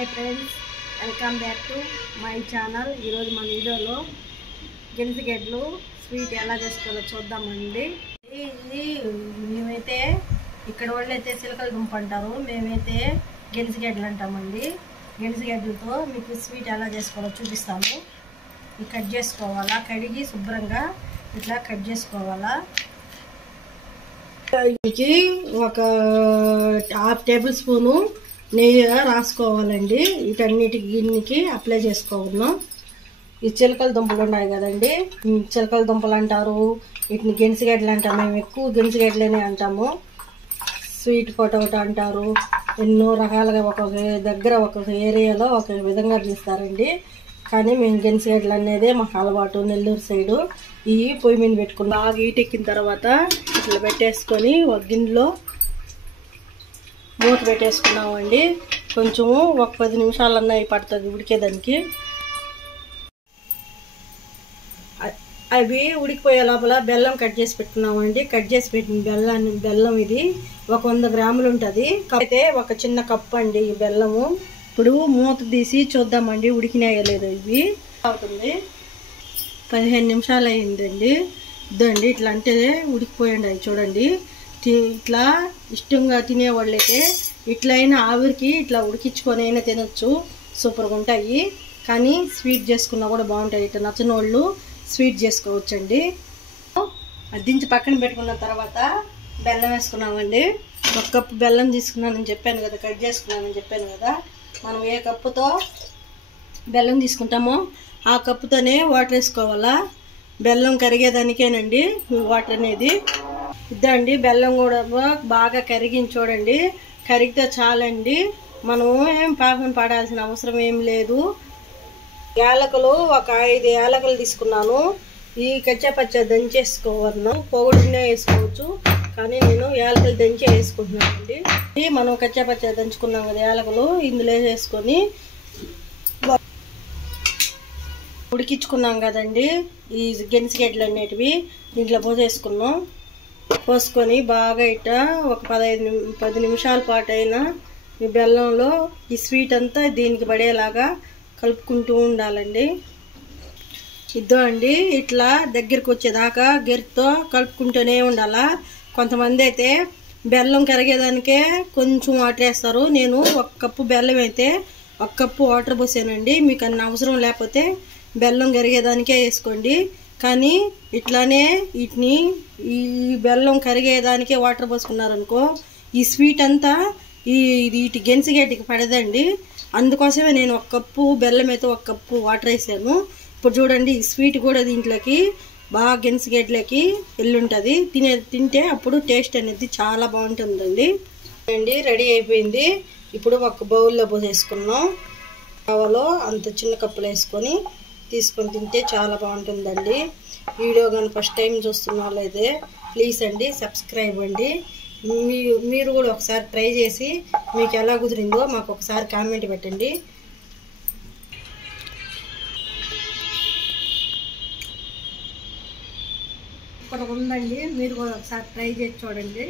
Hi friends, welcome back to my channel. ఈరోజు మన వీడియోలో గెంతిగడ్డలు స్వీట్ ఎలా చేసుకోవాలో చూద్దామండి. ఇది మేమైతే ఇక్కడ వాళ్ళైతే చిలకల దుంప అంటారు, మేమైతే గెంతిగడ్డలు అంటామండి. గెంతిగడ్డలతో మీకు స్వీట్ ఎలా చేసుకోవాలో చూపిస్తాము. ఇది కట్ చేసుకోవాలా, కడిగి శుభ్రంగా ఇట్లా కట్ చేసుకోవాలా. దీనికి ఒక 1/2 టేబుల్ స్పూను నెయ్యి రాసుకోవాలండి. వీటన్నిటికి గిన్నెకి అప్లై చేసుకోవద్దాం. ఈ చిలకల దుంపలు ఉన్నాయి కదండి, చిలకల దుంపలు అంటారు, వీటిని గెంతిగడ్డలు అంటాము. మేము ఎక్కువ గెంతిగడ్డలనే అంటాము. స్వీట్ పొటాటో అంటారు, ఎన్నో రకాలుగా ఒక్కొక్క దగ్గర ఒక్కొక్క ఏరియాలో ఒక్కొక్క విధంగా తీస్తారండి. కానీ మేము గెంతిగడ్డలు అనేదే మాకు అలవాటు, నెల్లూరు సైడు. ఇవి పొయ్యి మీద పెట్టుకుని బాగా ఈటెక్కిన తర్వాత ఇట్లా పెట్టేసుకొని ఒక గిన్నెలో మూత పెట్టేసుకున్నామండి. కొంచెము ఒక 10 నిమిషాలన్నా పడుతుంది ఉడికేదానికి. అవి ఉడికిపోయే లోపల బెల్లం కట్ చేసి పెట్టుకున్నామండి. కట్ చేసి పెట్టిన బెల్లం ఇది ఒక 100 గ్రాములు ఉంటుంది. అయితే ఒక చిన్న కప్పు అండి ఈ బెల్లము. ఇప్పుడు మూత తీసి చూద్దామండి ఉడికినాయో లేదో. ఇవి అవుతుంది 15 నిమిషాలు అయిందండి. ఇదండి ఇట్లా అంటే ఉడికిపోయండి. అవి చూడండి, ఇట్లా ఇష్టంగా తినేవాళ్ళైతే ఇట్లయినా ఆవిరికి ఇట్లా ఉడికించుకొని అయినా తినొచ్చు, సూపర్గా ఉంటాయి. కానీ స్వీట్ చేసుకున్నా కూడా బాగుంటాయి. ఇట్లా నచ్చిన వాళ్ళు స్వీట్ చేసుకోవచ్చండి. అది దించి పక్కన పెట్టుకున్న తర్వాత బెల్లం వేసుకున్నామండి. 1 కప్పు బెల్లం తీసుకున్నానని చెప్పాను కదా, కట్ చేసుకున్నానని చెప్పాను కదా. మనం ఏ కప్పుతో బెల్లం తీసుకుంటామో ఆ కప్పుతోనే వాటర్ వేసుకోవాలా. బెల్లం కరిగేదానికేనండి వాటర్ అనేది. ఇద్దండి బెల్లం కూడా బాగా కరిగించి చూడండి, కరిగితే చాలండి. మనం ఏం పాకం పడాల్సిన అవసరం ఏం లేదు. యాలకులు ఒక 5 యాలకులు తీసుకున్నాను. ఈ కచ్చాపచ్చా దంచేసుకోవద్దు, పొగుడునే వేసుకోవచ్చు, కానీ నేను యాలకులు దంచి వేసుకుంటున్నానండి. మనం కచ్చాపచ్చా దంచుకున్నాం కదా యాలకులు, ఇందులో వేసుకొని ఉడికించుకున్నాం కదండి ఈ గెంతిగడ్డలు అనేటివి. దీంట్లో పోసేసుకున్నాం. పోసుకొని బాగా ఇట్ట ఒక 10 నిమిషాల పాటు అయినా ఈ బెల్లంలో ఈ స్వీట్ అంతా దీనికి పడేలాగా కలుపుకుంటూ ఉండాలండి. ఇద్దో అండి ఇట్లా దగ్గరికి వచ్చేదాకా గెరితో కలుపుకుంటూనే ఉండాలా. కొంతమంది అయితే బెల్లం కరిగేదానికే కొంచెం వాటర్ వేస్తారు. నేను 1 కప్పు బెల్లం అయితే 1 కప్పు వాటర్ పోసానండి. మీకు అన్న అవసరం లేకపోతే బెల్లం కరిగేదానికే వేసుకోండి. కానీ ఇట్లానే వీటిని ఈ బెల్లం కరిగేదానికే వాటర్ పోసుకున్నారనుకో ఈ స్వీట్ అంతా వీటి గెంతిగడ్డకి పడదండి. అందుకోసమే నేను 1 కప్పు బెల్లం అయితే 1 కప్పు వాటర్ వేసాను. ఇప్పుడు చూడండి ఈ స్వీట్ కూడా దీంట్లోకి బాగా గెంతిగడ్డలకి ఎల్లుంటుంది. తింటే అప్పుడు టేస్ట్ అనేది చాలా బాగుంటుందండి. అండి రెడీ అయిపోయింది. ఇప్పుడు ఒక బౌల్లో పోసేసుకున్నాం. కావాలో అంత చిన్న కప్పులు వేసుకొని తీసుకొని తింటే చాలా బాగుంటుందండి. వీడియో కానీ ఫస్ట్ టైం చూస్తున్నా లేదే ప్లీజ్ అండి సబ్స్క్రైబ్ అండి. మీరు కూడా ఒకసారి ట్రై చేసి మీకు ఎలా కుదిరిందో మాకు ఒకసారి కామెంట్ పెట్టండి. ఇక్కడ ఉందండి, మీరు కూడా ఒకసారి ట్రై చేసి చూడండి.